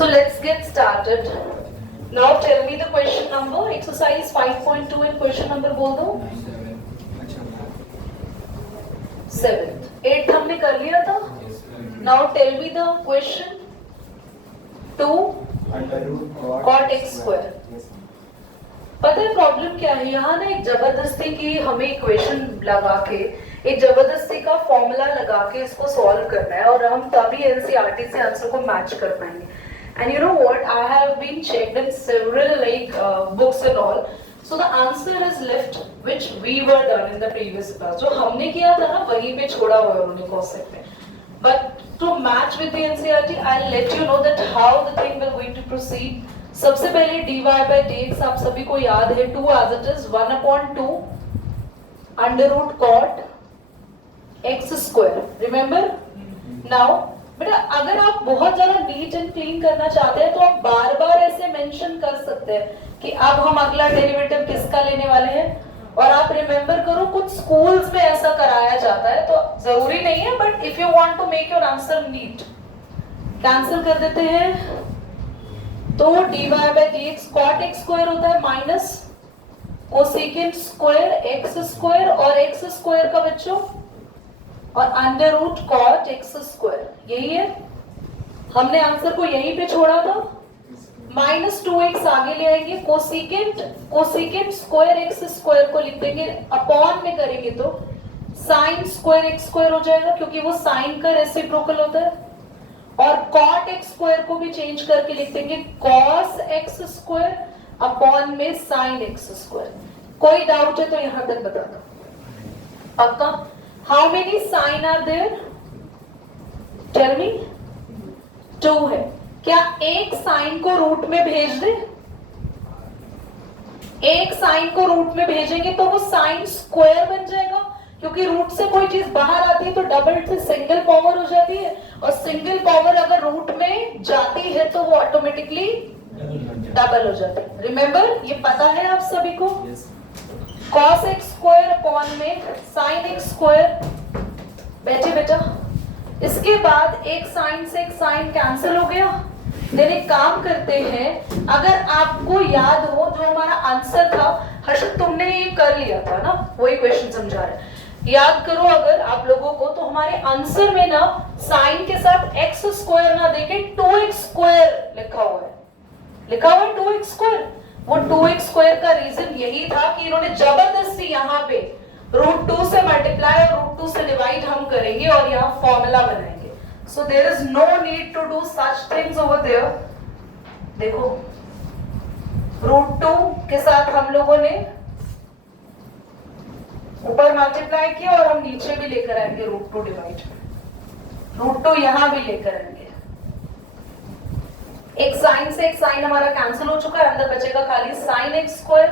So let's get started. Now tell me the question number. Exercise 5.2 and question number बोल दो. 7th. 8th हमने कर लिया था. Now tell me the question. 2 cot x square. पता है प्रॉब्लम क्या है? यहाँ ना एक जबरदस्ती की हमें इक्वेशन लगा के एक जबरदस्ती का फॉर्मूला लगा के इसको सॉल्व करना है और हम तभी एनसीईआरटी से आंसर को मैच कर पाएंगे. And you know what? I have been checked in several books and all. So the answer is left which we were done in the previous class. जो हमने किया था ना वहीं पे छोड़ा हुआ है उन्होंने concept में. But to match with the NCERT, I'll let you know that how the thing will going to proceed. सबसे पहले dy by dx आप सभी को याद है 2 as it is 1/2 under root cot x square. Remember? Now बेटा अगर आप बहुत ज्यादा नीट एंड क्लीन करना चाहते हैं तो आप बार बार ऐसे मेंशन कर सकते हैं कि अब हम अगला डेरिवेटिव किसका लेने वाले हैं. और आप रिमेंबर करो कुछ स्कूल्स में ऐसा कराया जाता है तो जरूरी नहीं है, but if you want to make your answer neat cancel कर देते हैं. तो dy by dx cot x square होता है minus cosecant square x square और x स्क्वायर का बच्चों और under root cot X square. यही है, हमने आंसर को यहीं पे छोड़ा था. माइनस 2x आगे ले आएंगे, कोसेकेंट स्क्वायर एक्स स्क्वायर को लिख देंगे, अपॉन में करेंगे तो साइन स्क्वायर एक्स स्क्वायर हो जाएगा क्योंकि वो साइन का रेसिप्रोकल होता है. और कॉट एक्स स्क्वायर को भी चेंज करके लिख देंगे कॉस एक्स स्क्वायर अपॉन में साइन एक्स स्क्वायर. कोई डाउट है तो यहां तक बता दो. पक्का? How many sign are there? Tell me. 2 है. क्या एक साइन को रूट में भेज दे? एक साइन को रूट में भेजेंगे तो वो साइन स्क्वायर बन जाएगा क्योंकि रूट से कोई चीज बाहर आती है तो डबल से सिंगल पावर हो जाती है और सिंगल पावर अगर रूट में जाती है तो वो ऑटोमेटिकली डबल हो जाती है. रिमेंबर, ये पता है आप सभी को. cos x स्क्वायर अपॉन में sin x स्क्वायर. बैठे बेटा. इसके बाद एक साइन से एक साइन कैंसिल हो गया. देन एक काम करते हैं, अगर आपको याद हो जो हमारा आंसर था, हर्षद तुमने ये कर लिया था ना, वही क्वेश्चन समझा रहे. याद करो अगर आप लोगों को तो हमारे आंसर में ना साइन के साथ x स्क्वायर ना देके 2x स्क्वायर लिखा हुआ है 2x स्क्वायर. वो 2x स्क्वायर का रीजन यही था कि इन्होंने जबरदस्ती यहाँ पे √2 से मल्टीप्लाई और √2 से डिवाइड हम करेंगे और यहाँ फॉर्मूला बनाएंगे. So there is no need to do such things over there. देखो √2 के साथ हम लोगों ने ऊपर मल्टीप्लाई किया और हम नीचे भी लेकर आएंगे √2 डिवाइड. √2 यहाँ भी लेकर आएंगे. एक साइन से एक साइन हमारा कैंसिल हो चुका है, अंदर बचेगा खाली sine x square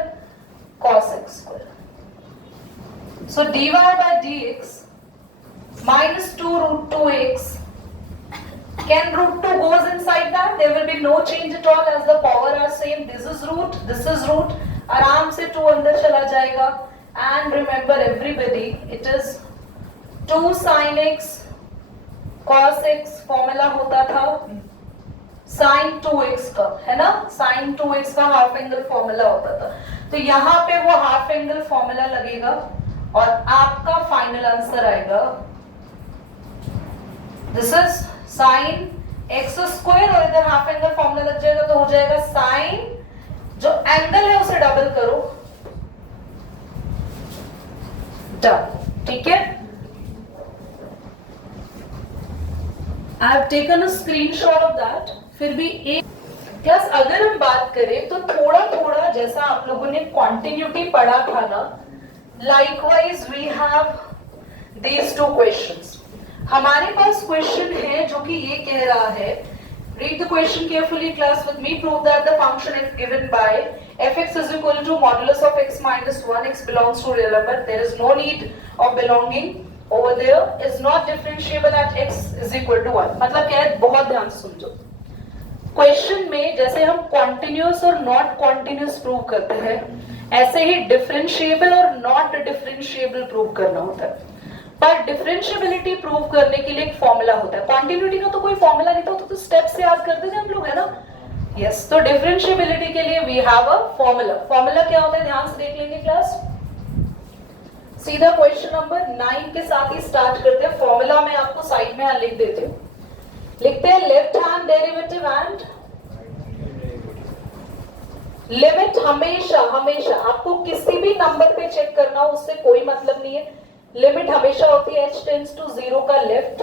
cos x square. So dy by dx minus 2 √2x. Can √2 goes inside that? There will be no change at all as the power are same. This is root, this is root. आराम से 2 अंदर चला जाएगा. And remember everybody, it is 2 sin x cos x formula होता था sign 2x का, है ना. साइन 2x का हाफ एंगल फॉर्मूला होता था. तो यहाँ पे वो हाफ एंगल फॉर्मूला लगेगा और आपका फाइनल आंसर आएगा this is sine x square और इधर हाफ एंगल फॉर्मूला लग जाएगा तो हो जाएगा साइन, जो एंगल है उसे डबल करो, डन. ठीक है. I have taken a screenshot of that. फिर भी एक प्लस अगर हम बात करें तो थोड़ा थोड़ा जैसा आप लोगों ने कॉन्टिन्यूटी पढ़ा था ना, likewise we have these 2 questions. हमारे पास क्वेश्चन है जो कि ये कह रहा है, read the question carefully class with me. Prove that the function if given by fx is equal to modulus of x minus 1, x belongs to real number. There is no need of belonging over there. Is not differentiable at x is equal to 1. मतलब क्या है, बहुत ध्यान से समझो. Question में जैसे हम कॉन्टिन्यूअस और नॉट कॉन्टिन्यूअस प्रूव करते हैं, ऐसे ही डिफरेंशिएबल और नॉट डिफरेंशिएबल प्रूव करना होता है. पर डिफरेंशिएबिलिटी प्रूव करने के लिए एक फॉर्मूला होता है. कॉन्टिन्यूटी का तो कोई फॉर्मूला नहीं था, तो स्टेप्स से याद करते थे हम लोग, है ना? यस, तो डिफरेंशिएबिलिटी के लिए we have a formula. Formula क्या होता है ध्यान से देख लेंगे क्लास। सीधा क्वेश्चन नंबर 9 के साथ ही स्टार्ट करते हैं। फॉर्मूला मैं आपको साइड में लिख देती हूँ। लिखते हैं left hand derivative and limit. हमेशा हमेशा आपको किसी भी नंबर पे चेक करना हो उससे कोई मतलब नहीं है। लिमिट हमेशा होती है h टेंड्स टू 0 का लेफ्ट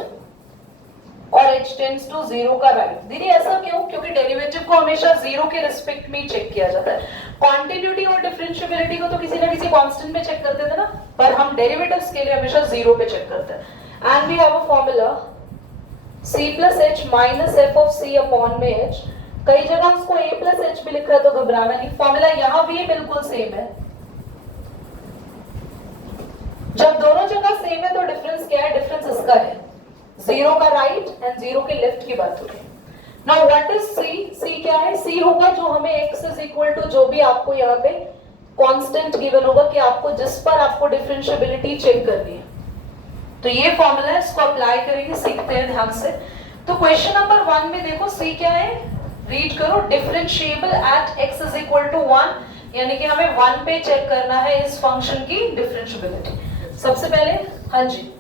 और h टेंड्स टू 0 का राइट। दीदी ऐसा क्यों? क्योंकि डेरिवेटिव को हमेशा 0 के रिस्पेक्ट में चेक किया जाता है। क्वांटिटी और डिफरेंशिएबिलिटी को तो किसी ना किसी कांस्टेंट में चेक करते थे ना, पर हम डेरिवेटिव्स के लिए हमेशा 0 पे चेक करते हैं। And we have a formula c plus h minus f of c upon में h। कई जगह उसको a plus h भी लिखा है तो घबराना नहीं, फॉर्मूला यहां भी बिल्कुल सेम है। जब दोनों जगह सेम है तो डिफरेंस क्या है? डिफरेंस इसका है 0 का राइट एंड 0 के लेफ्ट की बात हो रही है। Now what is c? c क्या है? c होगा जो हमें x इज इक्वल टू जो भी आपको यहाँ पे कांस्टेंट गिवन होगा कि आपको जिस पर आपको डिफरेंशिएबिलिटी चेक करनी है। तो ये फॉर्मूला है, इसको अप्लाई करेंगे, सीखते हैं ध्यान से। तो क्वेश्चन नंबर 1 में देखो c क्या है, रीड करो। Differentiable at x is equal to 1, यानी कि हमें 1 पे चेक करना है इस फंक्शन की डिफरेंशिएबिलिटी। सबसे पहले हाँ जी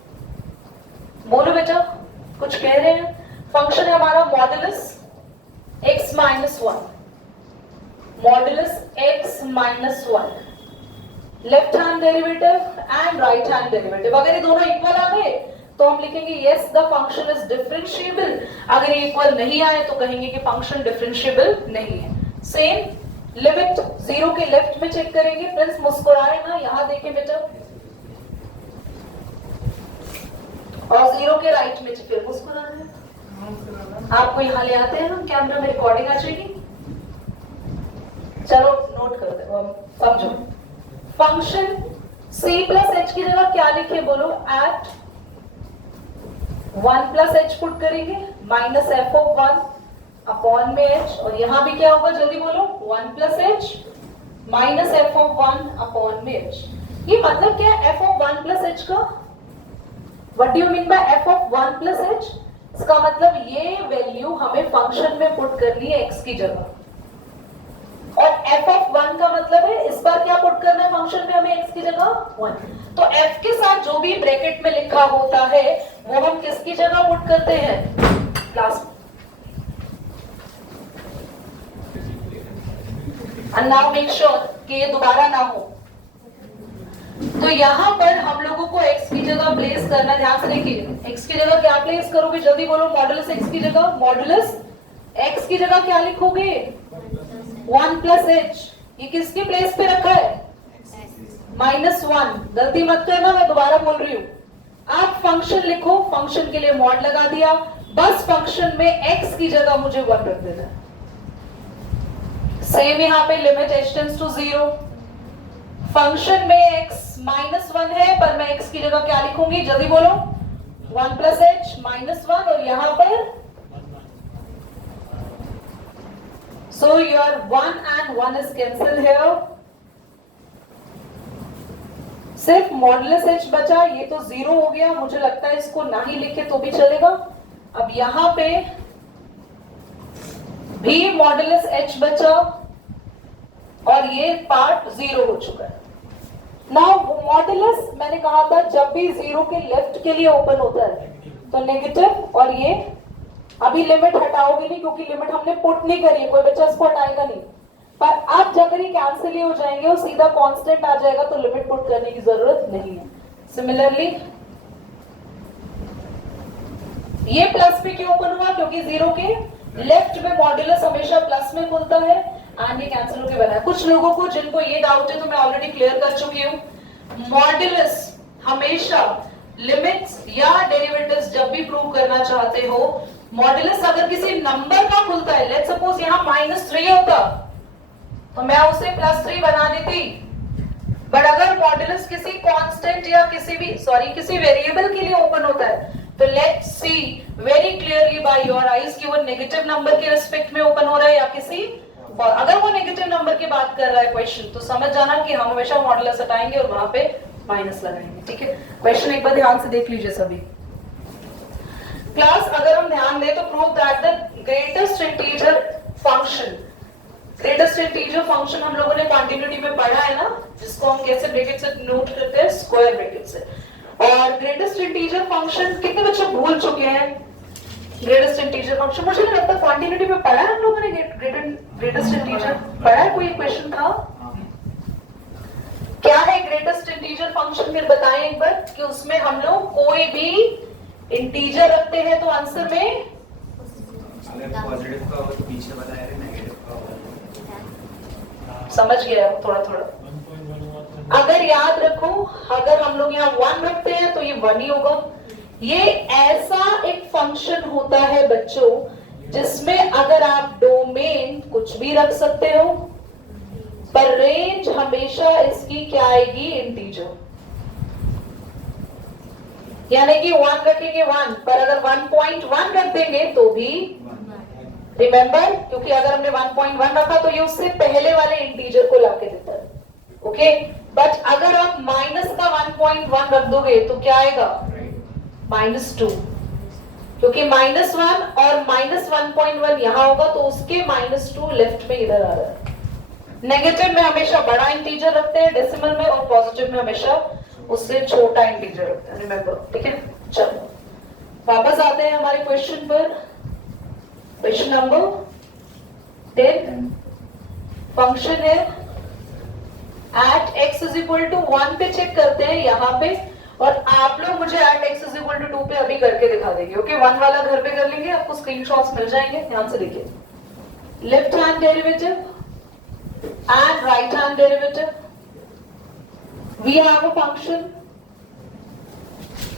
बोलो बेटा, कुछ कह रहे हैं? फंक्शन है हमारा modulus x minus 1, modulus x minus 1, left hand derivative and right hand derivative. अगर ये दोनों इक्वल आ गए तो हम लिखेंगे yes the function is differentiable. अगर ये इक्वल नहीं आए तो कहेंगे कि फंक्शन डिफरेंशिएबल नहीं है। सेम लिमिट 0 के लेफ्ट में चेक करेंगे। फ्रेंड्स मुस्कुराए ना, यहां देखें बेटा, और 0 के राइट में फिर मुस्कुरा रहे हैं। आपको यहाँ ले आते हैं ना, कैमरा में रिकॉर्डिंग आ जाएगी। चलो नोट कर दो, समझो। फंक्शन c प्लस h की जगह क्या लिखे बोलो? एट 1 प्लस h पुट करेंगे माइनस f ऑफ 1 अपॉन में h, और यहां भी क्या होगा जल्दी बोलो? 1 plus h minus f of 1 upon में h। ये मतलब क्या है f ऑफ 1 प्लस h का? What do you mean by f of 1 plus h? इसका मतलब ये वैल्यू हमें फंक्शन में पुट करनी है x की जगह, और f ऑफ 1 का मतलब है इस बार क्या पुट करना है फंक्शन में हमें x की जगह 1। तो f के साथ जो भी ब्रैकेट में लिखा होता है वो हम किसकी जगह पुट करते हैं? क्लास में। एंड नाउ मेक श्योर कि ये दोबारा ना हो। तो यहां पर हम लोगों को x की जगह प्लेस करना, ध्यान से देखिए। x की जगह क्या प्लेस करोगे जल्दी बोलो? मॉडुलस x की जगह, मॉडुलस x की जगह क्या लिखोगे? 1 प्लस h। ये किसके प्लेस पे रखा है? माइनस 1। गलती मत करना, मैं दोबारा बोल रही हूँ। आप फंक्शन लिखो, फंक्शन के लिए मॉड लगा दिया, बस फंक्शन में x की जगह मुझे 1 रख देना है। सेम यहाँ पे limit h tends to 0। Function में x माइनस 1 है, पर मैं x की जगह क्या लिखूंगी जल्दी बोलो? 1 प्लस h माइनस 1, और यहां पर so your 1 and 1 is cancelled here, सिर्फ मॉडुलस h बचा। ये तो 0 हो गया, मुझे लगता है इसको ना ही लिखे तो भी चलेगा। अब यहां पे भी मॉडुलस h बचा और ये पार्ट 0 हो चुका है। नाउ मॉडुलस मैंने कहा था जब भी 0 के लेफ्ट के लिए ओपन होता है तो नेगेटिव, और ये अभी लिमिट हटाओगे नहीं क्योंकि लिमिट हमने पुट नहीं करी है, कोई बच्चा इसको हटाएगा नहीं। पर अब जब ये कैंसिल ही हो जाएंगे और सीधा कांस्टेंट आ जाएगा तो लिमिट पुट करने की जरूरत नहीं है। सिमिलरली ये प्लस पे क्यों ओपन हुआ? क्योंकि 0 के लेफ्ट में मॉडुलस हमेशा प्लस में खुलता है एंड ये कैंसिल होके बना है। कुछ लोगों को जिनको ये डाउट है तो मैं ऑलरेडी क्लियर कर चुकी हूँ। मॉडुलस हमेशा लिमिट्स या डेरिवेटिव्स जब भी प्रूव करना चाहते हो, मॉडुलस अगर किसी नंबर का खुलता है, लेट्स सपोज यहाँ -3 होता तो मैं उसे +3 बना देती, बट अगर मॉडुलस किसी कांस्टेंट या किसी वेरिएबल के लिए ओपन होता है तो let's see very clearly by your eyes कि वो नेगेटिव नंबर के रिस्पेक्ट में ओपन हो रहा है या किसी, और अगर वो नेगेटिव नंबर की बात कर रहा है क्वेश्चन, तो समझ जाना कि हम हमेशा मॉडुलस हटाएंगे और वहां पे माइनस लगाएंगे। ठीक है, क्वेश्चन एक बार ध्यान से देख लीजिए सभी। क्लास अगर हम ध्यान दें तो prove that the greatest integer function, greatest integer function हम लोगों ने क्वांटिटी में पढ़ा है ना, जिसको हम कैसे ब्रैकेट से नोट करते हैं, स्क्वायर ब्रैकेट से। और ग्रेटेस्ट इंटीजर फंक्शन कितने बच्चे भूल चुके हैं? ग्रेटेस्ट इंटीजर फंक्शन मुझे नहीं लगता क्वांटिटी में पढ़ा है हम लोगों ने। ग्रेटेस्ट इंटीजर पढ़ा है? कोई क्वेश्चन था? क्या है ग्रेटेस्ट इंटीजर फंक्शन? फिर बताएं एक बार कि उसमें हम लोग कोई भी इंटीजर रखते हैं तो आंसर में अगर पॉजिटिव का हो तो पीछे बताया है, नेगेटिव का हो। समझ गया थोड़ा थोड़ा। अगर याद रखो, अगर हम लोग यहाँ 1 रखते हैं तो ये 1 ही होगा। ये ऐसा एक फंक्शन होता है बच्चों जिसमें अगर आप डोमेन कुछ भी रख सकते हो, पर रेंज हमेशा इसकी क्या आएगी? इंटीजर। यानी कि 1 रखेंगे 1, पर अगर 1.1 रख देंगे तो भी रिमेंबर, क्योंकि अगर हमने 1.1 रखा तो ये उससे पहले वाले इंटीजर को लाके देता है। ओके, बट अगर आप माइनस का 1.1 रख दोगे तो क्या आएगा? -2, क्योंकि -1 और -1.1 यहां होगा तो उसके -2 लेफ्ट में इधर आ रहा है। नेगेटिव में हमेशा बड़ा इंटीजर रखते हैं डेसिमल में, और पॉजिटिव में हमेशा उससे छोटा इंटीजर रखते हैं, रिमेंबर। ठीक है, चलो वापस आते हैं हमारे क्वेश्चन पर। क्वेश्चन नंबर 10 फंक्शन है at x = 1 पे चेक करते हैं यहाँ पे, और आप लोग मुझे at x = 2 पे अभी करके दिखा देंगे। ओके, 1 वाला घर पे कर लेंगे, आपको स्क्रीनशॉट्स मिल जाएंगे। ध्यान से देखिए, left hand derivative and right hand derivative, we have a function,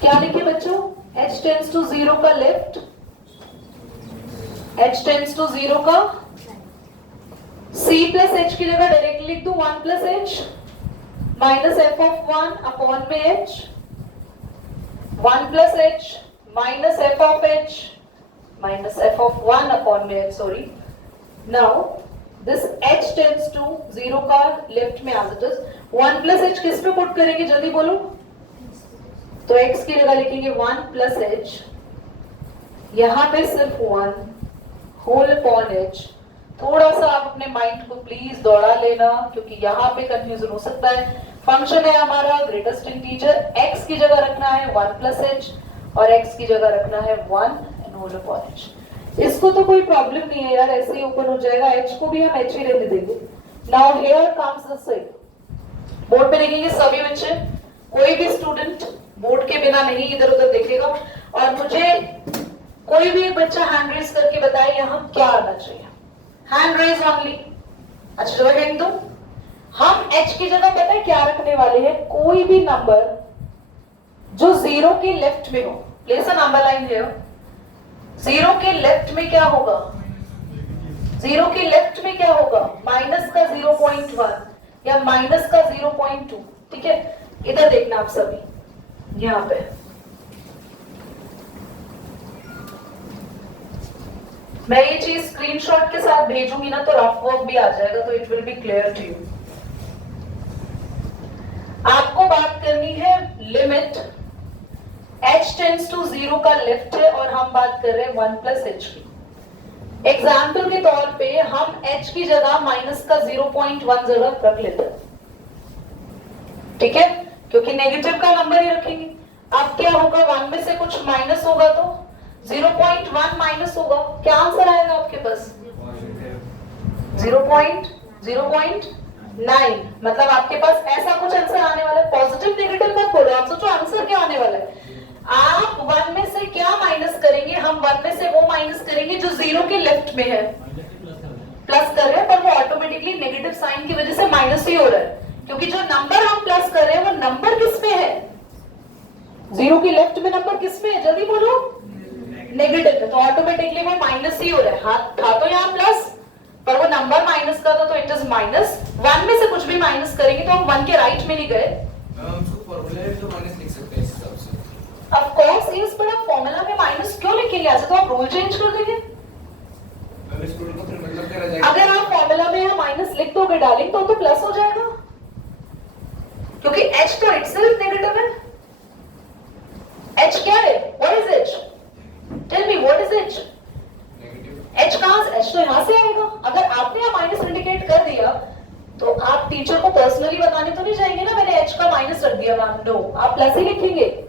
क्या लिखे बच्चों? h tends to 0 का लेफ्ट, h tends to 0 का c plus h की जगह डायरेक्टली लिख दूं 1 plus h minus f of 1 upon में h, 1 plus h minus f of h minus f of 1 upon में h, sorry. Now this h tends to 0 का left में as it is, 1 plus h किस पे put करेंगे जल्दी बोलो? तो x की जगह लिखेंगे 1 plus h, यहां पे सिर्फ 1 होल अपॉन h। थोड़ा सा आप अपने माइंड को प्लीज दौड़ा लेना, क्योंकि यहाँ पे कंफ्यूजन हो सकता है। फंक्शन है हमारा ग्रेटेस्ट इंटीजर, x की जगह रखना है 1 plus h और x की जगह रखना है 1 and होल अपॉन h। इसको तो कोई प्रॉब्लम नहीं है यार, ऐसे ही ओपन हो जाएगा, h को भी हम h ही रहने देंगे। Now here comes the same. Board पे देखेंगे सभी बच्चे, कोई भी स्टूडेंट बोर्ड के बिना नहीं इधर उधर देखेगा, और मुझे कोई भी एक बच्चा हैंड रेज करके बताए यहाँ क्या आना चाहिए। Hand raise only. अच्छा चलो हिंट दो, हम h की जगह पता है क्या रखने वाले हैं? कोई भी नंबर जो 0 के लेफ्ट में हो। Place a number line here. 0 के लेफ्ट में क्या होगा? 0 के लेफ्ट में क्या होगा? माइनस का 0.1 या माइनस का 0.2। ठीक है, इधर देखना आप सभी, यहाँ पे मैं ये चीज स्क्रीनशॉट के साथ भेजूंगी ना, तो रफ वर्क भी आ जाएगा, तो it will be clear to you. आपको बात करनी है लिमिट, h टेंड्स टू 0 का लेफ्ट है और हम बात कर रहे हैं 1 plus h की। एग्जाम्पल के तौर पे हम h की जगह माइनस का 0.1 जगह रख लेते हैं, ठीक है, क्योंकि नेगेटिव का नंबर ही रखेंगे। अब क्या होगा? 1 में से कुछ माइनस होगा तो 0.1 माइनस होगा, क्या आंसर आएगा आपके पास? 0.9। मतलब आपके पास ऐसा कुछ आंसर आने वाला है। पॉजिटिव नेगेटिव मत बोलो, आप सोचो आंसर क्या आने वाला है। आप 1 में से क्या माइनस करेंगे? हम 1 में से वो माइनस करेंगे जो 0 के लेफ्ट में है। प्लस कर रहे हैं, पर वो ऑटोमेटिकली नेगेटिव साइन की वजह से माइनस ही हो रहा है, क्योंकि जो नंबर हम प्लस कर रहे हैं वो नंबर किस में है? 0 के लेफ्ट में नंबर किस में है? जल्दी बोलो। नेगेटिव है, तो ऑटोमेटिकली वो माइनस ही हो रहा है। हाँ था तो यहाँ प्लस, पर वो नंबर माइनस का था तो इट इज माइनस। 1 में से कुछ भी माइनस करेंगे तो हम 1 के राइट में नहीं गए। उसको फॉर्मूला में तो माइनस लिख सकते हैं इस हिसाब से। ऑफ कोर्स, इस पर आप फॉर्मूला में माइनस क्यों लिखेंगे? ऐसे तो आप रूल चेंज कर देंगे। अगर आप फॉर्मूला में माइनस लिख दोगे डार्लिंग तो प्लस हो जाएगा, क्योंकि h तो इटसेल्फ नेगेटिव है। h क्या है? What is h? Tell me what is h? h तो यहाँ से आएगा। अगर आपने यहाँ माइनस इंडिकेट कर दिया तो आप टीचर को पर्सनली बताने तो नहीं जाएंगे ना मैंने h का माइनस रख दिया मैम, नो, आप प्लस ही लिखेंगे।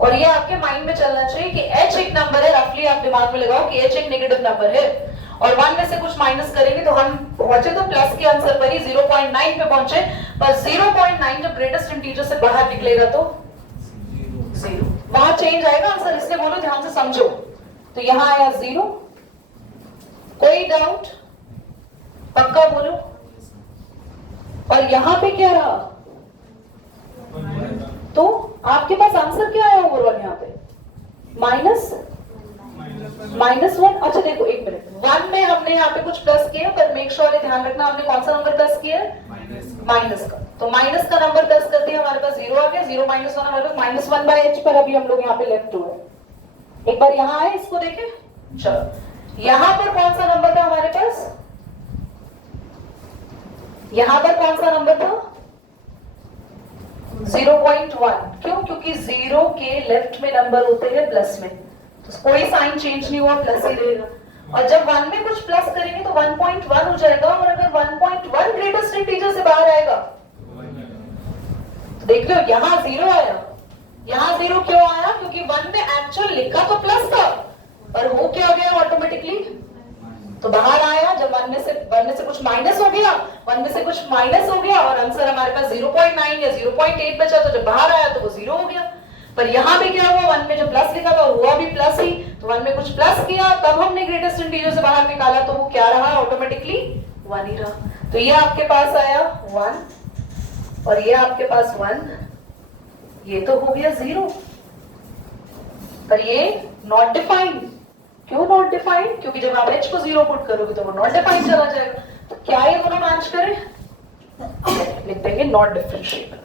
और ये आपके माइंड में चलना चाहिए कि h एक नंबर है, रफली आप दिमाग में लगाओ कि h एक नेगेटिव नंबर है और 1 में से कुछ माइनस करेंगे तो हम पहुंचे तो प्लस के आंसर पर ही 0.9 पे पहुंचे, पर 0.9 जब ग्रेटेस्ट इंटीजर से बाहर निकलेगा तो 0, वहां चेंज आएगा आंसर, इसलिए बोलो ध्यान से समझो। तो यहाँ आया 0, कोई डाउट? पक्का बोलो। और यहाँ पे क्या रहा? तो आपके पास आंसर क्या आया ओवरऑल यहाँ पे? -1। अच्छा देखो एक मिनट, 1 में हमने यहाँ पे कुछ प्लस किया, पर मेक श्योर ध्यान रखना हमने कौन सा नंबर प्लस किया है? माइनस का। तो माइनस का नंबर प्लस करते हैं, हमारे पास 0 आ गया, 0 -1 हमारे पास -1/h पर अभी हम लोग यहाँ पे लेफ्ट हुए। एक बार यहाँ आए, इसको देखें। चलो यहाँ पर कौन सा नंबर था हमारे पास? यहाँ पर कौन सा नंबर था? 0.1। क्यों? क्योंकि 0 के लेफ्ट में नंबर होते हैं प्लस में, तो कोई साइन चेंज नहीं हुआ, प्लस ही रहेगा। और जब 1 में कुछ प्लस करेंगे तो 1.1 हो जाएगा, और अगर 1.1 ग्रेटेस्ट इंटीजर से बाहर आएगा तो देख लो यहाँ 0 आया। यहाँ 0 क्यों आया? क्योंकि 1 में एक्चुअल लिखा तो प्लस था, पर हो क्या गया ऑटोमेटिकली, तो बाहर आया। जब 1 में से कुछ माइनस हो गया, 1 में से कुछ माइनस हो गया और आंसर हमारे पास 0.9 या 0.8 बचा, तो जब बाहर आया तो वो 0 हो गया। पर यहाँ पे क्या हुआ? 1 में जो प्लस लिखा था हुआ भी प्लस ही, तो 1 में कुछ प्लस किया तब हमने ग्रेटेस्ट इंटीजर से बाहर निकाला, तो वो क्या रहा? ऑटोमेटिकली 1 ही रहा। तो ये आपके पास आया 1 और ये आपके पास 1, ये तो हो गया 0, पर ये नॉट डिफाइंड। क्यों नॉट डिफाइंड? क्योंकि जब आप h को 0 पुट करोगे तो वो नॉट डिफाइंड चला जाएगा। तो क्या ये दोनों मैच करें? लिख देंगे नॉट डिफरेंशिएबल।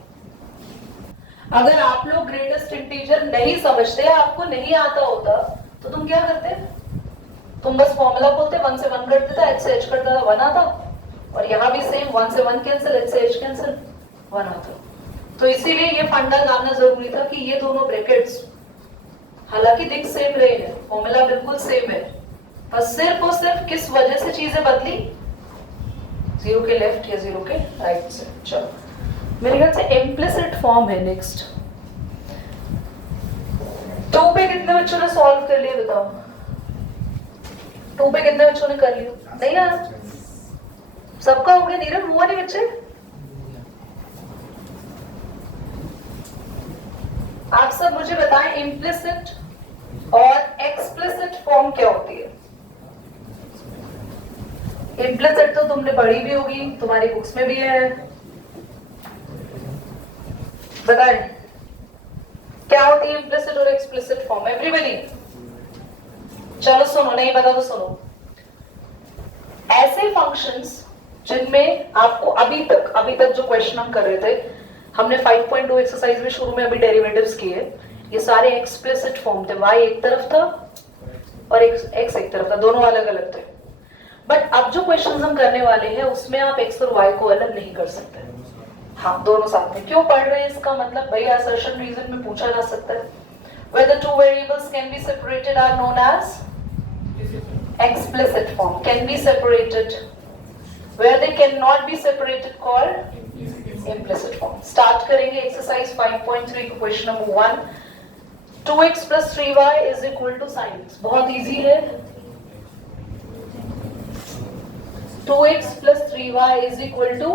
अगर आप लोग ग्रेटेस्ट इंटीजर नहीं समझते, आपको नहीं आता होता, तो तुम क्या करते? तुम बस फॉर्मूला खोलते, 1 से 1 कट देता, h से h कट देता, 1 आता। और यहाँ भी सेम, 1 से 1 कैंसिल, h से h कैंसिल, 1 आता। तो इसीलिए ये फंडा जानना जरूरी था कि ये दोनों ब्रैकेट्स हालांकि दिख सेम रहे हैं, फॉर्मूला बिल्कुल सेम है, पर सिर्फ और सिर्फ किस वजह से चीजें बदली? 0 के लेफ्ट या 0 के राइट से। चलो मेरे ख्याल से इम्प्लिसिट फॉर्म है नेक्स्ट। 2 पे कितने बच्चों ने सॉल्व कर लिया बताओ? 2 पे कितने बच्चों ने कर लिया? नहीं यार, सबका हो गया। नीरव हुआ नहीं बच्चे? आप सब मुझे बताएं इम्प्लिसिट और एक्सप्लिसिट फॉर्म क्या होती है? इम्प्लिसिट तो तुमने पढ़ी भी होगी, तुम्हारी बुक्स में भी है, बताएं क्या होती है इम्प्लिसिट और एक्सप्लिसिट फॉर्म? एवरीबॉडी चलो सुनो, नहीं पता तो सुनो। ऐसे फंक्शंस जिनमें आपको अभी तक जो क्वेश्चन हम कर रहे थे, हमने 5.2 एक्सरसाइज में शुरू में अभी डेरिवेटिव्स किए, ये सारे एक्सप्लिसिट फॉर्म थे। y एक तरफ था और x एक तरफ था, दोनों अलग अलग थे। बट अब जो क्वेश्चंस हम करने वाले हैं उसमें आप x और y को अलग नहीं कर सकते। हाँ, दोनों साथ में। क्यों पढ़ रहे हैं इसका मतलब? भाई असर्शन रीजन में पूछा जा सकता है। Whether two variables can be separated are known as explicit form. Can be separated. Where they cannot be separated called implicit form. Start करेंगे एक्सरसाइज 5.3 को question number 1। 2x plus 3y is equal to sin x। बहुत easy है। 2x plus 3y is equal to,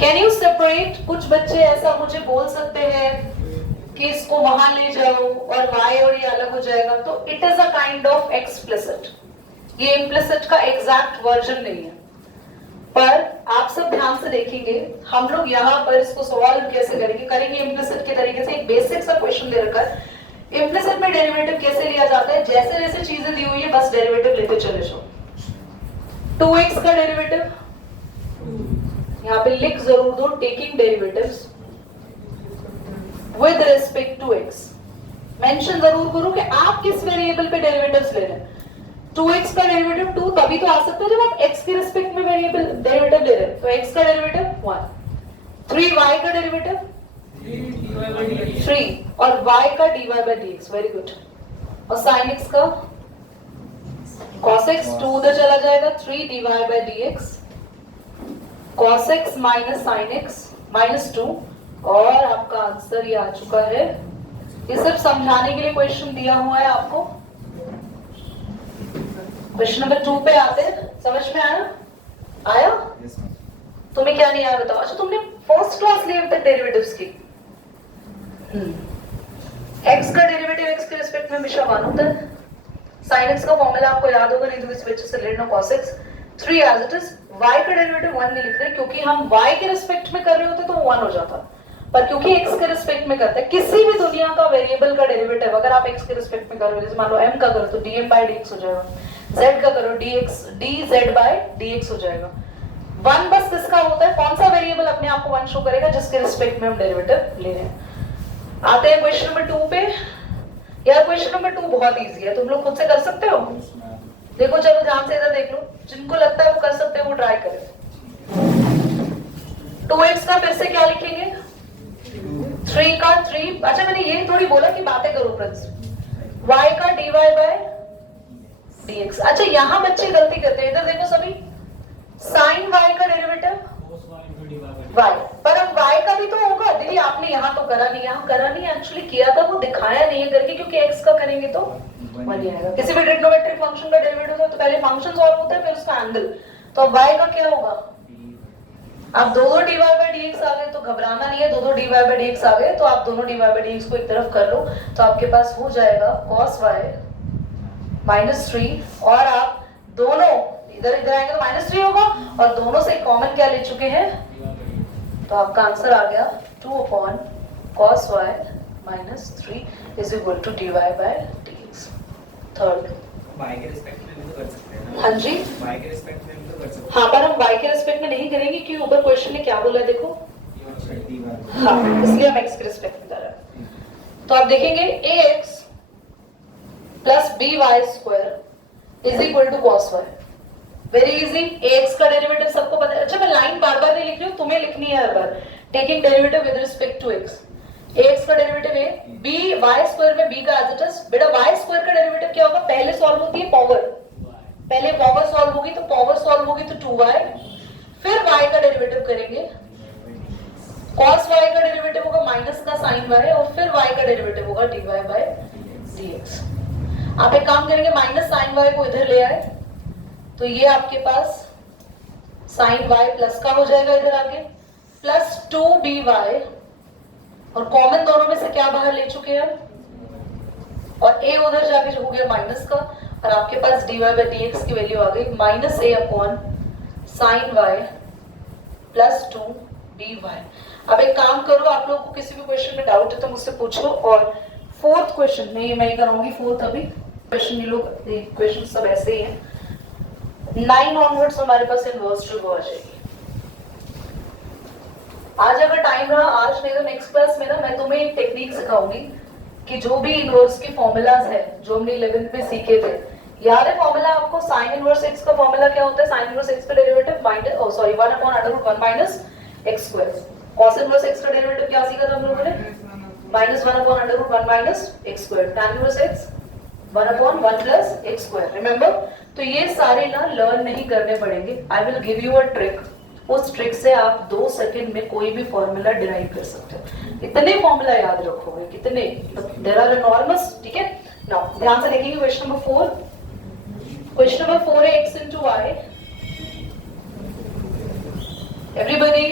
can you separate? कुछ बच्चे ऐसा मुझे बोल सकते हैं कि इसको वहां ले जाओ और y और ये अलग हो जाएगा, तो it is a kind of explicit। ये implicit का एग्जैक्ट वर्जन नहीं है, पर आप सब ध्यान से देखेंगे। हम लोग यहाँ पर इसको सॉल्व कैसे करेंगे इम्प्लिसिट के तरीके से। एक बेसिक सा क्वेश्चन दे रखा है, इम्प्लिसिट में डेरिवेटिव कैसे लिया जाता है? जैसे जैसे चीजें दी हुई है बस डेरिवेटिव लेते चले जाओ। 2x का डेरिवेटिव यहाँ पे लिख जरूर दो, taking derivatives with respect to x। Mention जरूर करो कि आप किस वेरिएबल पे डेरिवेटिव्स ले रहे हैं। 2x का डेरिवेटिव 2 तभी तो आ सकता है जब आप x के रिस्पेक्ट में वेरिएबल डेरिवेटिव ले रहे हैं। तो x का डेरिवेटिव 1, 3y का डेरिवेटिव 3 और y का dy by dx। Very good. और sin x का cos x 2 उधर चला जाएगा 3 dy by dx cos x minus sin x minus 2 और आपका आंसर ये आ चुका है। ये सिर्फ समझाने के लिए क्वेश्चन दिया हुआ है आपको। क्वेश्चन नंबर 2 पे आते हैं। समझ में आया? तुम्हें क्या नहीं आया बताओ। अच्छा तुमने फर्स्ट क्लास लिए तक डेरिवेटिव्स की। x का डेरिवेटिव x के रिस्पेक्ट में हमेशा 1 होता है। sin x का फॉर्मूला आपको याद होगा, नहीं तो इस वजह से let no cos x 3 as it is. y का डेरिवेटिव 1 नहीं लिख रहे क्योंकि हम y के रिस्पेक्ट में कर रहे होते तो 1 हो जाता, पर क्योंकि x के रिस्पेक्ट में करते हैं किसी भी दुनिया का वेरिएबल का डेरिवेटिव अगर आप x के रिस्पेक्ट में करोगे, जैसे मान लो m का करो तो dm by dx हो जाएगा, z का करो dz by dx हो जाएगा। 1 बस किसका होता है, कौन सा वेरिएबल अपने आप को 1 शो करेगा जिसके रिस्पेक्ट में हम डेरिवेटिव ले रहे हैं। आते हैं क्वेश्चन नंबर 2 पे। यार क्वेश्चन नंबर 2 बहुत इजी है, तुम लोग खुद से कर सकते हो। देखो चलो ध्यान से इधर देख लो, जिनको लगता है वो कर सकते हो वो ट्राई करें। 2x का फिर से क्या लिखेंगे, 3 का 3। अच्छा मैंने ये थोड़ी बोला कि बातें करो फ्रेंड्स। y का dy by dx। अच्छा यहाँ बच्चे गलती करते हैं, इधर देखो सभी, sin y का डेरिवेटिव y, पर अब y का भी तो होगा। दीदी आपने यहाँ तो करा नहीं, यहाँ करा नहीं, एक्चुअली किया था वो दिखाया नहीं है करके, क्योंकि x का करेंगे तो 1 ही आएगा। किसी भी ट्रिग्नोमेट्रिक फंक्शन का डेरिवेटिव हो तो पहले फंक्शन सॉल्व होता है फिर उसका एंगल। तो अब y का क्या होगा, आप दो dy by dx आ गए तो घबराना नहीं है, दो dy by dx आ गए तो आप दोनों dy by dx को एक तरफ कर लो तो आपके पास हो जाएगा cos y -3 और आप दोनों इधर आएंगे तो -3 होगा और दोनों से कॉमन क्या ले चुके हैं, तो आपका आंसर आ गया 2 cos y -3 is equal to dy by dx। Third y के रिस्पेक्ट में भी तो कर सकते हैं ना। हाँ जी, y के रिस्पेक्ट में भी तो कर सकते हैं। हाँ पर हम y के रिस्पेक्ट में नहीं करेंगे क्योंकि ऊपर क्वेश्चन ने क्या बोला है देखो। हाँ इसलिए हम x के रिस्पेक्ट में कर रहे हैं। तो आप देखेंगे ax plus by square is equal to cos y। Very easy, ax का डेरिवेटिव सबको पता है। अच्छा मैं लाइन बार बार नहीं लिख रही हूँ, तुम्हें लिखनी है हर बार। Taking derivative with respect to x, ax का डेरिवेटिव है b y स्क्वायर में b का एज इट इज। बेटा y स्क्वायर का डेरिवेटिव क्या होगा, पहले सॉल्व होती है पावर, पहले पावर सॉल्व होगी तो पावर सॉल्व होगी तो 2y, फिर y का डेरिवेटिव करेंगे, cos y का डेरिवेटिव होगा माइनस का sin y और फिर y का डेरिवेटिव होगा dy by dx। आप एक काम करेंगे, माइनस sin y को इधर ले आए तो ये आपके पास sin y प्लस का हो जाएगा इधर आके, प्लस 2by और कॉमन दोनों में से क्या बाहर ले चुके हैं और a उधर जाके हो गया माइनस का और आपके पास dy by dx की वैल्यू आ गई -a upon sin y plus 2by। अब एक काम करो, आप लोग को किसी भी क्वेश्चन में डाउट है तो मुझसे पूछो। और फोर्थ क्वेश्चन नहीं मैं कराऊंगी, फोर्थ अभी क्वेश्चन ये लोग क्वेश्चन सब ऐसे ही हैं। 9 ऑनवर्ड्स हमारे पास इनवर्स ट्रिगो आ जाएगी। आज अगर टाइम रहा आज, नहीं तो नेक्स्ट क्लास में ना मैं तुम्हें एक टेक्निक सिखाऊंगी कि जो भी इनवर्स के फॉर्मूलाज है जो हमने 11th में सीखे थे, याद है फॉर्मूला आपको, साइन इनवर्स x का फॉर्मूला क्या होता है, साइन इनवर्स x का derivative 1/√1 - x²। cos inverse x का डेरिवेटिव क्या सीखा था हम लोगों ने, -1/√1 - x²। tan inverse x 1/1 + x²। Remember, तो ये सारे ना लर्न नहीं करने पड़ेंगे। I will give you a trick, उस ट्रिक से आप 2 सेकंड में कोई भी फॉर्मूला डिराइव कर सकते हो। इतने फॉर्मूला याद रखोगे, कितने, देयर आर एनॉर्मस। ठीक है, नाउ ध्यान से देखेंगे क्वेश्चन नंबर 4। क्वेश्चन नंबर 4 है x into y। एवरीबॉडी,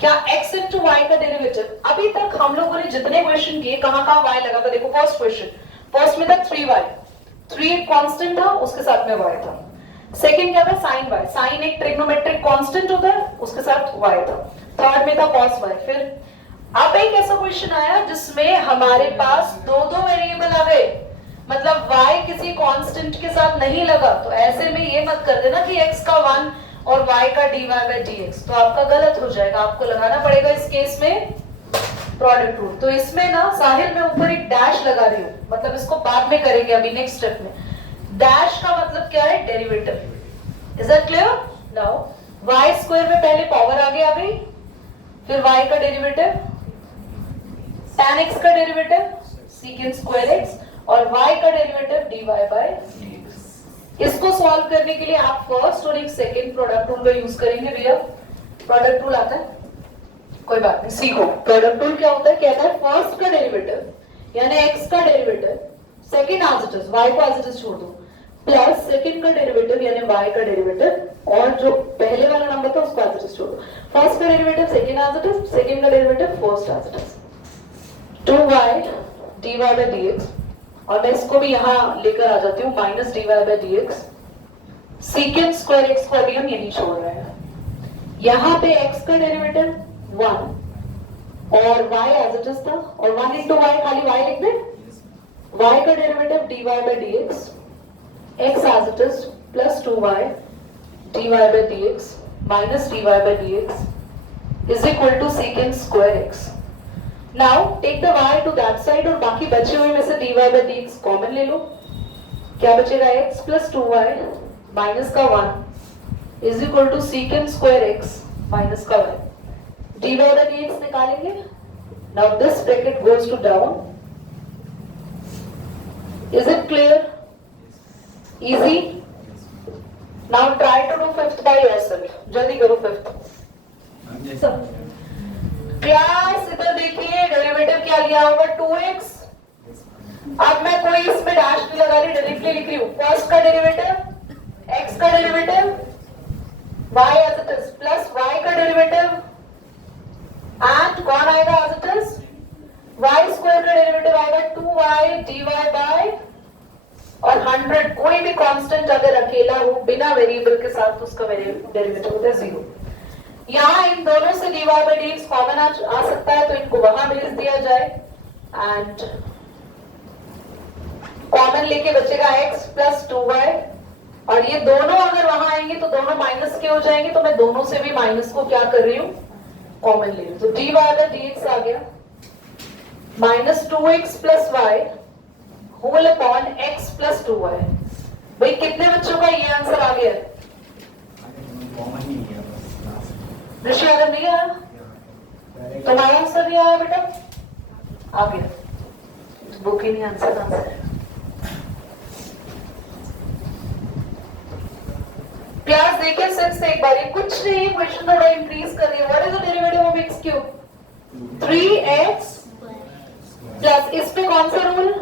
क्या x into y का डेरिवेटिव, अभी तक हम लोगों ने जितने क्वेश्चन किए कहां y लगा था, देखो फर्स्ट क्वेश्चन, फर्स्ट में था 3y, 3 एक कांस्टेंट था उसके साथ में y था। सेकंड क्या था, sin y, sin एक ट्रिग्नोमेट्रिक कांस्टेंट होता है उसके साथ y था। थर्ड में था cos y। फिर अब एक ऐसा क्वेश्चन आया जिसमें हमारे पास दो वेरिएबल आ गए, मतलब y किसी कांस्टेंट के साथ नहीं लगा, तो ऐसे में ये मत कर देना कि x का 1 और y का dy by dx, तो आपका गलत हो जाएगा। आपको लगाना पड़ेगा इस केस में प्रोडक्ट रूल। तो इसमें ना साहिल मैं ऊपर एक डैश लगा रही हूँ, मतलब इसको बाद में करेंगे, अभी नेक्स्ट स्टेप में। डैश का मतलब क्या है, derivative. Is that clear? Now y square में पहले पावर आगे आ गई, फिर y का डेरिवेटिव, tan x का डेरिवेटिव secant स्क्वायर x और y का डेरिवेटिव dy by dx। इसको सॉल्व करने के लिए आप फर्स्ट और एक सेकंड प्रोडक्ट रूल का यूज करेंगे भैया। प्रोडक्ट रूल आता है, कोई बात नहीं, सीखो। प्रोडक्ट रूल क्या होता है, कहता है फर्स्ट का डेरिवेटिव यानी x का derivative, second as it is, y को एज इट इज छोड़ दो, प्लस सेकंड का डेरिवेटिव यानी y का डेरिवेटिव, और जो पहले वाला नंबर था उसको एज इट इज छोड़ दो। फर्स्ट का derivative second as it is, second का derivative first as it is. 2y dy by dx, और मैं इसको भी यहाँ लेकर आ जाती हूँ minus dy by dx, second square x को भी हम यही छोड़ रहे हैं। यहाँ पे x का डेरिवेटिव 1 और y एज इट इज था, और 1 into y खाली y लिख दे, y का derivative dy by dx, x as it is plus 2y dy by dx minus dy by dx is equal to secant square x. Now take the y to that side और बाकी बचे हुए में से dy by dx common ले लो, क्या बचेगा, x plus 2y minus का 1 is equal to secant square x minus का y. dy by dx निकालेंगे। Now this bracket goes to down. Is it clear? Easy? Now try to do fifth by yourself. जल्दी करो fifth. Class इधर देखिए, derivative क्या लिया होगा, 2x। अब मैं कोई इसमें डैश नहीं लगा रही, डायरेक्टली लिख रही हूँ। फर्स्ट का डेरिवेटिव x का derivative y as it is plus y का डेरिवेटिव एंड कौन आएगा as it is, y square का डेरिवेटिव आएगा 2y dy बाय, और 100 कोई भी कांस्टेंट अगर अकेला हो बिना वेरिएबल के साथ तो उसका डेरिवेटिव होता है 0। यहाँ इन दोनों से dy by dx कॉमन आ सकता है, तो इनको वहां भेज दिया जाए एंड कॉमन लेके बचेगा x प्लस 2y, और ये दोनों अगर वहां आएंगे तो दोनों माइनस के हो जाएंगे, तो मैं दोनों से भी माइनस को क्या कर रही हूँ, कॉमन ले रही हूँ। तो dy by dx आ गया minus 2x plus y whole upon x plus 2y। भाई कितने बच्चों का ये आंसर आ गया, ऋषि अगर नहीं आया, तुम्हारा आंसर नहीं आया बेटा, आ गया, बुक ही नहीं आंसर है। क्लास देखिए सिर्फ से एक बार, ये कुछ नहीं, क्वेश्चन थोड़ा इंक्रीज कर रही है। What is the derivative of x cube, 3x plus, इस पे कौन सा rule,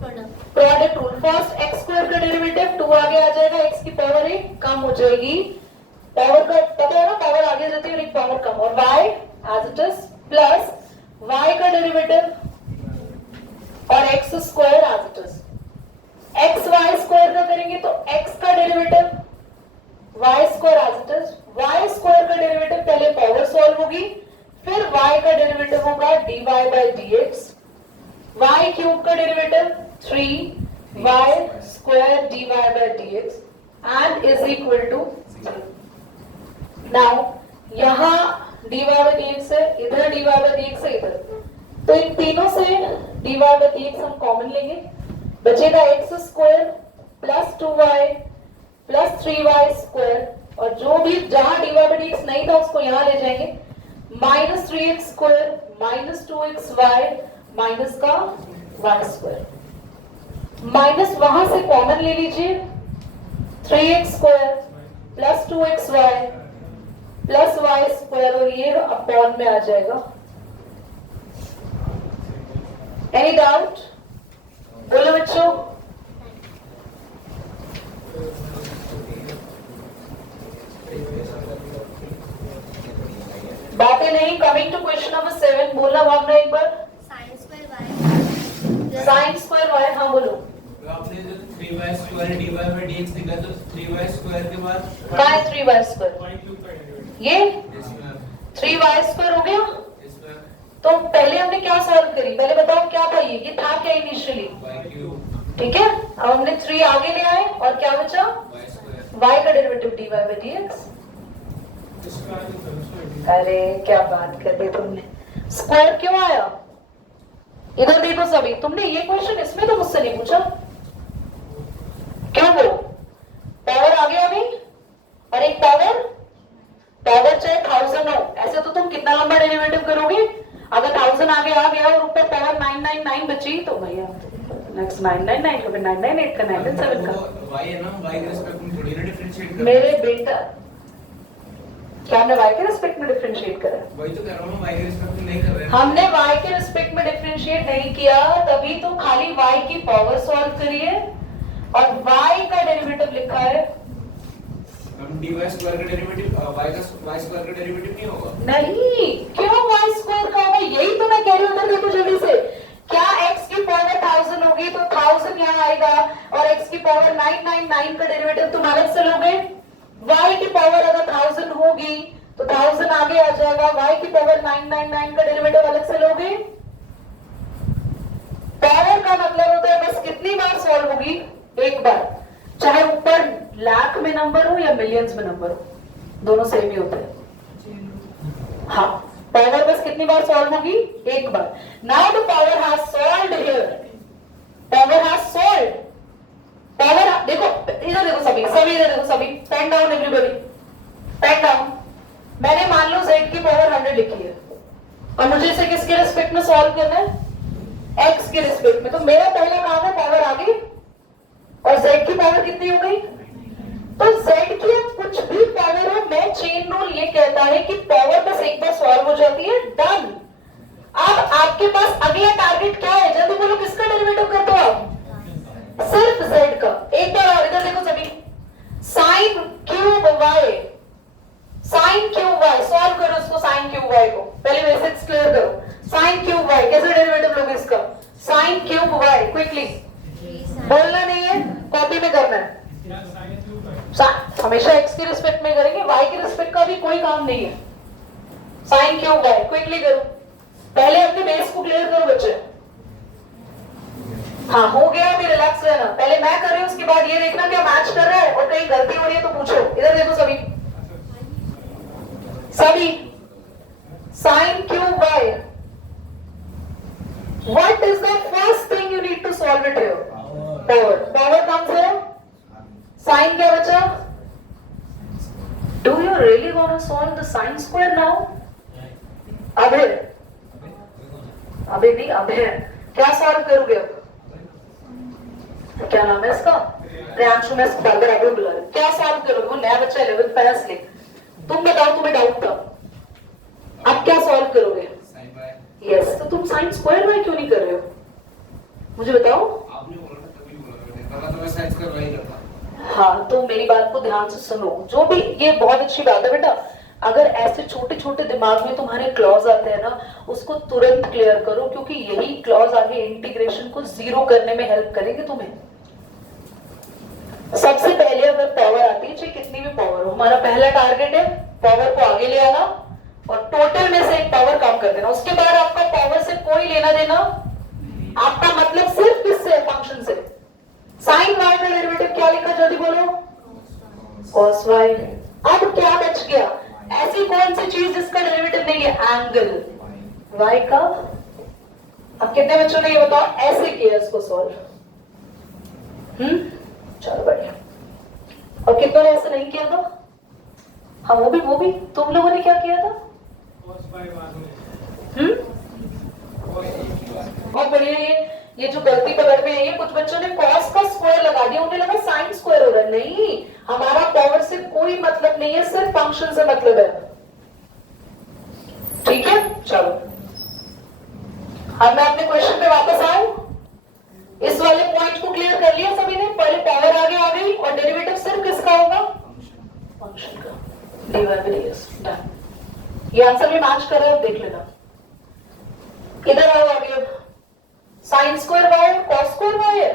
product rule. First x square का डेरिवेटिव 2 आगे आ जाएगा, x की पावर 1 कम हो जाएगी, पावर का पता है ना, पावर आगे जाती है और एक पावर कम, और y as it is plus y का डेरिवेटिव और x square as it is. x y square का करेंगे तो x का derivative y square as it is, y square का डेरिवेटिव पहले पावर सॉल्व होगी, फिर y का डेरिवेटिव होगा dy by dx, y cube का derivative 3y square dy by dx and is equal to 0. Now यहाँ dy by dx है, इधर dy by dx है, इधर, तो इन तीनों से dy by dx हम कॉमन लेंगे, बचेगा x square plus 2y plus 3y square, और जो भी जहां dy by dx नहीं था उसको यहाँ ले जाएंगे, minus 3x square minus 2xy minus का y स्क्वायर, माइनस वहां से कॉमन ले लीजिए, 3x square plus 2xy plus y square, और ये अपॉन में आ जाएगा। एनी डाउट, बोलो बच्चों। बातें नहीं। कमिंग टू क्वेश्चन नंबर 7, बोलना भावना एक बार। साइन स्क्वायर y, हाँ बोलो। आपने जो 3y square dy by dx लिखा, तो 3y स्क्वायर के बाद क्या है 3y स्क्वायर, ये 3y स्क्वायर हो गया। तो पहले हमने क्या सॉल्व करी, पहले बताओ क्या था, ये था क्या इनिशियली, ठीक है। अब हमने 3 आगे ले आए और क्या बचा, y का डेरिवेटिव dy by dx। अरे क्या बात कर दी तुमने, स्क्वायर क्यों आया, इधर देखो सभी, तुमने ये क्वेश्चन इसमें तो मुझसे नहीं पूछा, क्यों वो पावर आ गया अभी, और एक पावर चाहे 1000 हो, ऐसे तो तुम कितना लंबा डेरिवेटिव करोगे, अगर 1000 आगे आ गया और ऊपर पावर 999 बची तो भैया नेक्स्ट फर्स्ट 999 का, फिर 998 का, 997 का। y है ना, y के रिस्पेक्ट में थोड़ी ना डिफरेंशिएट कर मेरे बेटा, क्या हमने y के रिस्पेक्ट में डिफरेंशिएट करा? वही तो कह रहा हूँ, y के रिस्पेक्ट में नहीं कर रहे हैं। हमने y के रिस्पेक्ट में डिफरेंशिएट नहीं किया, तभी तो खाली y की पावर सॉल्व करिए और y का डेरिवेटिव लिखा है। हम dy स्क्वायर का डेरिवेटिव y स्क्वायर का डेरिवेटिव नहीं होगा। नहीं, क्यों y स्क्वायर का होगा? यही तो मैं कह रही हूँ। उधर देखो जल्दी से, क्या x की पावर 1000 होगी तो 1000 यहाँ आएगा और x की पावर 999 का डेरिवेटिव तुम अलग से लोगे। y की पावर अगर 1000 होगी तो 1000 आगे आ जाएगा, y की पावर 999 का डेरिवेटिव अलग से लोगे। पावर का मतलब होता है बस कितनी बार सॉल्व होगी? एक बार, चाहे ऊपर लाख में नंबर हो या मिलियंस में नंबर हो, दोनों सेम ही होते हैं। हाँ, पावर बस कितनी बार सॉल्व होगी? एक बार। Now the power has solved here, power has solved. Power देखो, इधर देखो सभी, इधर देखो सभी, pen down everybody, pen down. मैंने मान लो z की पावर 100 लिखी है और मुझे इसे किसके रिस्पेक्ट में सॉल्व करना है? x के रिस्पेक्ट में। तो मेरा पहला काम है पावर आ गई और z की पावर कितनी हो गई? तो z की कुछ भी पावर हो, मैं चेन रूल ये कहता है कि पावर बस एक बार सॉल्व हो जाती है, डन। अब आपके पास अगला टारगेट क्या है? जल्दी बोलो, किसका डेरिवेटिव करते हो आप? सिर्फ z का। एक बार और इधर देखो सभी, sine cube y, sine cube y solve करो इसको, साइन क्यूब y को पहले बेसिक्स क्लियर करो। साइन क्यूब y कैसे डेरिवेटिव लोगे इसका? साइन क्यूब y, क्विकली बोलना नहीं है, कॉपी में करना है। हमेशा x के रिस्पेक्ट में करेंगे, y के रिस्पेक्ट का भी कोई काम नहीं है। साइन क्यूब y क्विकली करो, पहले अपने बेस को क्लियर करो बच्चे। हाँ हो गया, अभी रिलैक्स रहना। पहले मैं कर रही हूँ, उसके बाद ये देखना क्या मैच कर रहा है और कहीं गलती हो रही है तो पूछो। इधर देखो सभी, सभी sine cube y, what is the first thing you need to solve it here? Power. Power comes here. Sin क्या बचा? Do you really want to solve the sin square now? अबे नहीं, अबे क्या सॉल्व करोगे अब? क्या नाम है इसका? प्रियांशु, मैं इसको बार-बार आगे बुला रही हूँ। क्या सॉल्व करोगे? वो नया बच्चा 11th पैरा ले, तुम बताओ, तुम्हें डाउट था, अब क्या सॉल्व करोगे? यस, तो तुम साइन स्क्वायर बाय क्यों नहीं कर रहे हो? मुझे बताओ। आपने बोला था, तभी बोला, तो मैं साइन स्क्वायर बाय करता। हाँ, तो मेरी बात को ध्यान से सुनो। जो भी, ये बहुत अच्छी बात है बेटा, अगर ऐसे छोटे छोटे दिमाग में तुम्हारे क्लॉज आते हैं ना, उसको तुरंत क्लियर करो, क्योंकि यही क्लॉज आगे इंटीग्रेशन को जीरो करने में हेल्प करेंगे तुम्हें। सबसे पहले अगर पावर आती है, चाहे कितनी भी पावर हो, हमारा पहला टारगेट है पावर को आगे ले आना और टोटल में से एक पावर कम कर देना। उसके बाद आपका पावर से कोई लेना देना, आपका मतलब सिर्फ किससे? फंक्शन से। साइन y का डेरिवेटिव क्या लिखा, जल्दी बोलो? cos y। अब क्या बच गया? ऐसी कौन सी चीज जिसका डेरिवेटिव नहीं है? एंगल y का। अब कितने बच्चों ने ये बताओ ऐसे किया इसको सॉल्व? चलो बढ़िया। और कितनों ने ऐसे नहीं किया था? हाँ, वो भी तुम लोगों ने क्या किया था? बहुत बढ़िया। ये जो गलती पकड़ में है, ये कुछ बच्चों ने cos का स्क्वायर लगा दिया, उन्हें लगा साइन स्क्वायर हो रहा है। नहीं, हमारा पावर से कोई मतलब नहीं है, सिर्फ फंक्शन से मतलब है। ठीक है, चलो अब मैं अपने क्वेश्चन पे वापस आऊं। इस वाले पॉइंट को क्लियर कर लिया सभी ने? पहले पावर आ गई और डेरिवेटिव सिर्फ किसका होगा? फंक्शन का, dy by dx। डन। ये आंसर भी मैच कर रहे हो, देख लेना। इधर आओ आगे। Sine square y cos square y है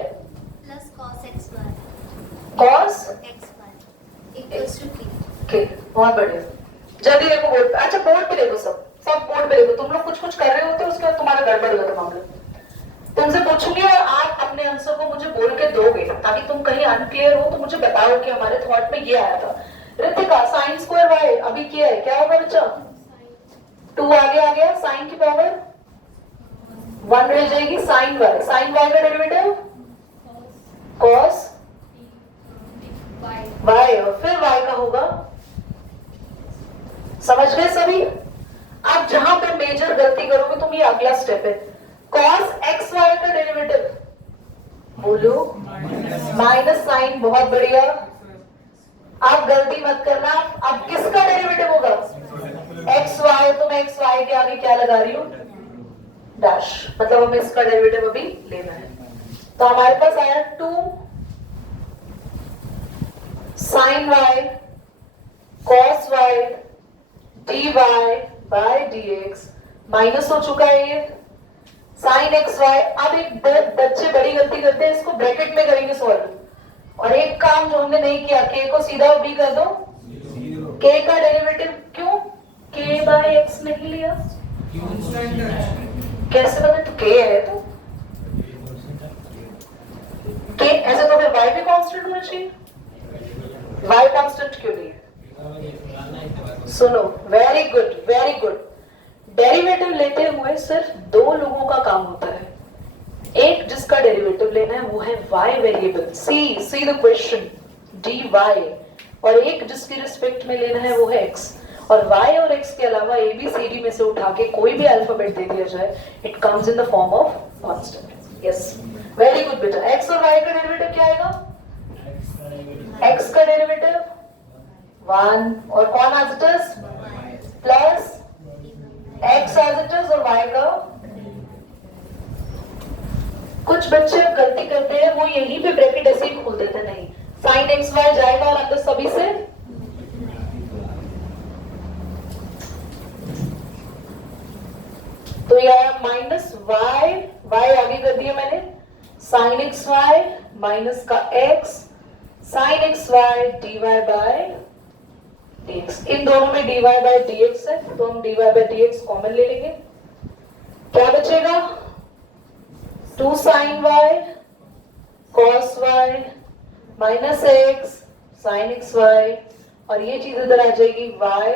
plus cos x square cos x square equals to k। बहुत बढ़िया। जल्दी देखो बोर्ड पे। अच्छा, बोर्ड पे देखो, सब बोर्ड पे देखो। तुम लोग कुछ कर रहे होते हो, उसके बाद तुम्हारा गड़बड़ हो जाता मामला। तुमसे पूछूंगी और आप अपने आंसर को मुझे बोल के दोगे, ताकि तुम कहीं अनक्लियर हो तो मुझे बताओ कि हमारे थॉट में ये आया था। रितिका, साइन स्क्वायर y अभी क्या है? क्या होगा बच्चा? 2 आगे आ गया, साइन की पावर 1 रह जाएगी, साइन y। साइन y का डेरिवेटिव cos y और फिर y का होगा। समझ गए सभी? आप जहां पे मेजर गलती करोगे तुम, ये अगला स्टेप है। cos xy का डेरिवेटिव बोलो माइनस साइन, बहुत बढ़िया। आप गलती मत करना, अब किसका डेरिवेटिव होगा? एक्स वाई, तो मैं एक्स वाई के आगे क्या लगा रही हूँ? डैश, मतलब हमें इसका डेरिवेटिव अभी लेना है। तो हमारे पास आया 2 sine Y cos Y D Y by D X, minus हो चुका है ये साइन एक्स वाई। अब एक बच्चे बड़ी गलती करते हैं, इसको ब्रैकेट में करेंगे सॉल्व, और एक काम जो हमने नहीं किया, के को सीधा बी कर दो, के का डेरिवेटिव क्यों के बाय एक्स नहीं लिया? कैसे पता? तो के है तो के, ऐसे तो फिर वाई भी कांस्टेंट होना चाहिए, वाई कांस्टेंट क्यों नहीं है? सुनो, very good very good. Derivative लेते हुए सिर्फ 2 लोगों का काम होता है, एक जिसका डेरिवेटिव लेना है वो है y variable, see the question dy, और एक जिसकी रिस्पेक्ट में लेना है वो है x। और y और x के अलावा a b c d में से उठा के कोई भी अल्फाबेट दे दिया जाए, it comes in the form of constant. Yes, very good बेटा। x और y का डेरिवेटिव क्या आएगा? x का डेरिवेटिव 1, और कौन as it is plus x as it is, और y का। कुछ बच्चे गलती करते हैं, वो यहीं पे ब्रैकेट ऐसे ही खोल देते, नहीं, साइन एक्स वाई जाएगा और अंदर सभी से तो यह माइनस वाई, वाई आगे कर दिया मैंने, साइन एक्स वाई माइनस का x sine x y D Y by D x. इन दोनों में d Y by D x है, तो हम d Y by D x common ले लेंगे। क्या बचेगा? 2 sine Y cos y minus x sine x y, और ये चीज इधर आ जाएगी y,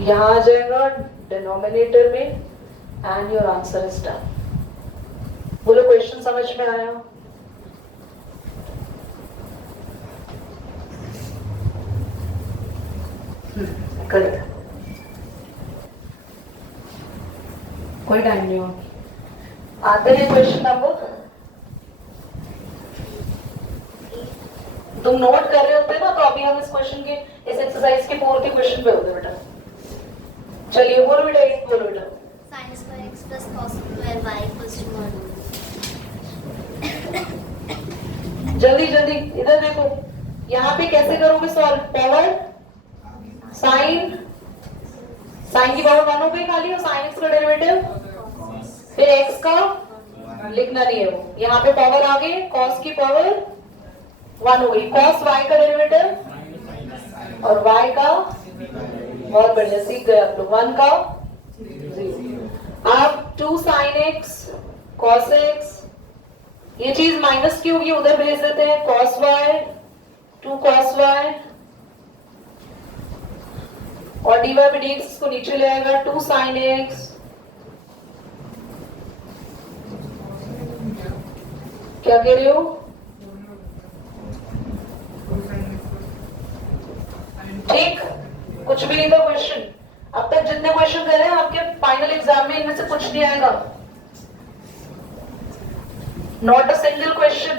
यहां आ जाएगा डिनोमिनेटर में, and your answer is done. बोलो क्वेश्चन समझ में आया? करेक्ट, कोई टाइम नहीं हो। आते हैं क्वेश्चन नंबर, तुम नोट कर रहे होते ना, तो अभी हम इस क्वेश्चन के, इस एक्सरसाइज के 4 के क्वेश्चन पे होते बेटा। चलिए बोलो बेटा, एक बोलो बेटा। sin square x plus cos square y equals to 1। जल्दी जल्दी इधर देखो, यहाँ पे कैसे करोगे सॉल्व? पावर साइन, साइन की पावर 1 हो गई खाली, और साइन एक्स का डेरिवेटिव, फिर x का लिखना नहीं है वो, यहाँ पे पावर आ गई, cos की पावर 1 हो गई, cos y का डेरिवेटिव और y का, बहुत बढ़िया सीख गए आप लोग, 1 का 0। आप 2 sin x cos x, ये चीज माइनस की होगी, उधर भेज देते हैं, cos y 2 cos y, और dy by dx को नीचे ले आएगा 2 sin x, क्या कह रहे हो? ठीक, कुछ भी नहीं था क्वेश्चन। अब तक जितने क्वेश्चन कर रहे हैं आपके फाइनल एग्जाम में इनमें से कुछ नहीं आएगा, not a single question.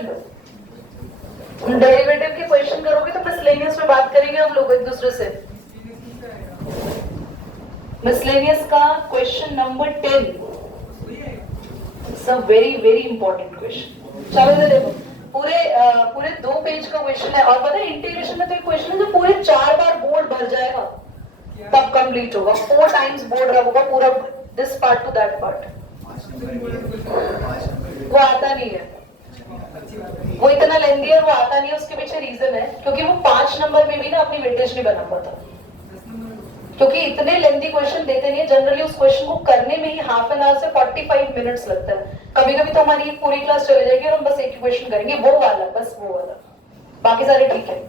Derivative के क्वेश्चन करोगे तो मिसलेनियस में बात करेंगे हम लोग एक दूसरे से। मिसलेनियस का question number 10, it's a very very important question. चलो इधर देखो, पूरे 2 पेज का क्वेश्चन है, और पता है इंटीग्रेशन में तो एक क्वेश्चन है जो पूरे 4 बार बोर्ड भर जाएगा तब कंप्लीट होगा, 4 टाइम्स बोर्ड होगा पूरा, this part two that part. वो आता नहीं है, वो इतना लेंदी है, वो आता नहीं है। उसके पीछे रीजन है, क्योंकि वो 5 नंबर में भी ना अपनी वेटेज नहीं बना पाता, क्योंकि इतने लेंदी क्वेश्चन देते नहीं है। जनरली उस क्वेश्चन को करने में ही हाफ एन आवर से 45 मिनट्स लगता है। कभी कभी तो हमारी पूरी क्लास चले जाएगी और हम बस एक ही क्वेश्चन करेंगे, वो वाला, बस वो वाला, बाकी सारे ठीक है,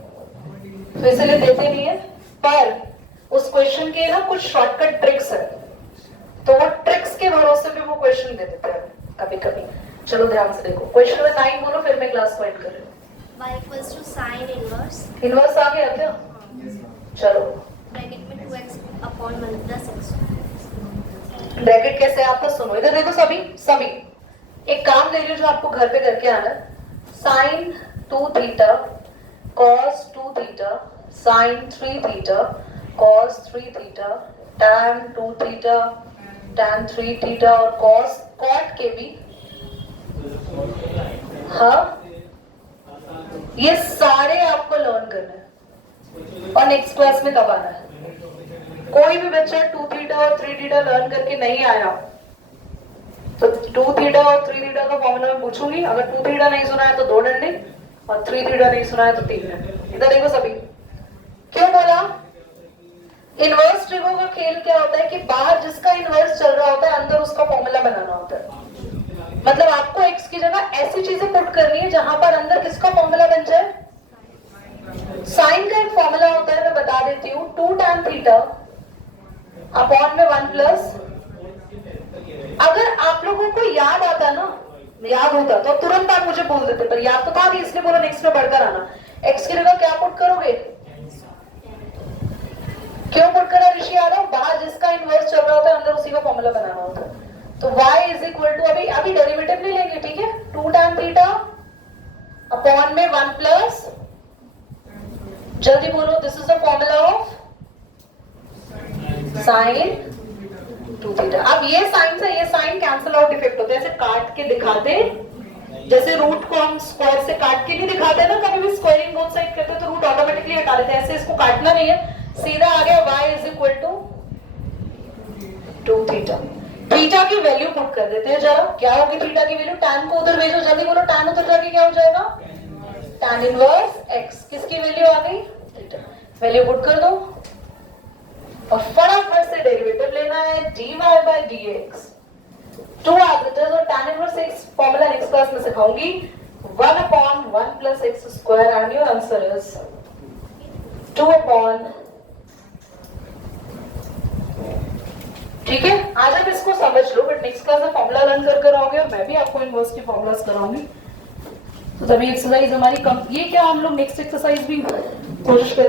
तो इसलिए देते नहीं है। पर उस क्वेश्चन के ना कुछ शॉर्टकट ट्रिक्स है, तो वो ट्रिक्स के भरोसे पे वो क्वेश्चन दे देते हैं कभी कभी। चलो ध्यान से देखो, क्वेश्चन नंबर 9 बोलो, फिर मैं क्लास को एंड कर रही हूँ। y equals to sin inverse, inverse आ गया क्या? चलो, ब्रैकेट में 2x upon 1 plus x। Bracket कैसे है आपका? सुनो इधर देखो, सभी एक काम दे रही हूँ जो आपको घर पे करके आना है. Sine 2 theta cos 2 theta sine 3 theta cos 3 theta tan 2 theta tan 3 theta और cot के भी. हाँ, ये सारे आपको लर्न करना है और नेक्स्ट क्लास में तब आना है. कोई भी बच्चा 2 थीटा और 3 थीटा लर्न करके नहीं आया तो 2 थीटा और 3 थीटा का फॉर्मूला मैं पूछूंगी. अगर 2 थीटा नहीं सुना है तो 2 डंडे और 3 थीटा नहीं सुना है तो 3 डंडे. इधर देखो सभी. क्यों बोला? इनवर्स ट्रिगो का खेल क्या होता है कि बाहर जिसका इनवर्स चल रहा होता है अंदर उसका फॉर्मूला बनाना होता है. मतलब आपको x की जगह ऐसी चीजें पुट करनी है जहां पर अंदर किसका फॉर्मूला बन जाए. साइन का एक फॉर्मूला होता है, मैं बता देती हूँ. 2 tan थीटा अपॉन में 1 प्लस. अगर आप लोगों को याद आता ना, याद होता तो तुरंत आप मुझे बोल देते, पर याद तो था नहीं इसलिए बोला नेक्स्ट में बढ़कर आना. x की जगह क्या पुट करोगे? क्यों पुट करा ऋषि यादव? बाहर जिसका इनवर्स चल रहा होता है अंदर उसी का फॉर्मूला बनाना होता है. तो y इज इक्वल टू, अभी डेरिवेटिव नहीं लेंगे, ठीक है. 2 tan थीटा अपॉन में 1 प्लस, जल्दी बोलो, this is the formula of sine 2 theta. अब ये साइन से ये साइन कैंसल आउट इफेक्ट होता है. ऐसे काट के दिखाते, जैसे रूट को हम स्क्वायर से काट के नहीं दिखाते ना, कभी भी स्क्वायरिंग बोथ साइड करते तो रूट ऑटोमेटिकली हटा देते हैं. ऐसे इसको काटना नहीं है, सीधा आ गया y is equal to 2 theta. Theta की वैल्यू पुट कर देते हैं जरा. क्या होगी थीटा की वैल्यू? tan को उधर भेजो, जल्दी बोलो. tan उधर जाके क्या हो जाएगा? tan inverse x. किसकी वैल्यू आ गई? थीटा. वैल्यू पुट कर दो और फटाफट से डेरिवेटिव लेना है. dy by dx 2 as it is और tan inverse x formula next class में सिखाऊंगी. 1 upon 1 plus x square and your answer is 2 upon. ठीक है, आज आप इसको समझ लो, बट नेक्स्ट क्लास में फॉर्मूला लर्न कर कर आओगे और मैं भी आपको इनवर्स की फॉर्मूलास कराऊंगी. तो तभी एक्सरसाइज हमारी कम. ये क्या हम लोग नेक्स्ट एक्सरसाइज भी कोशिश करेंगे.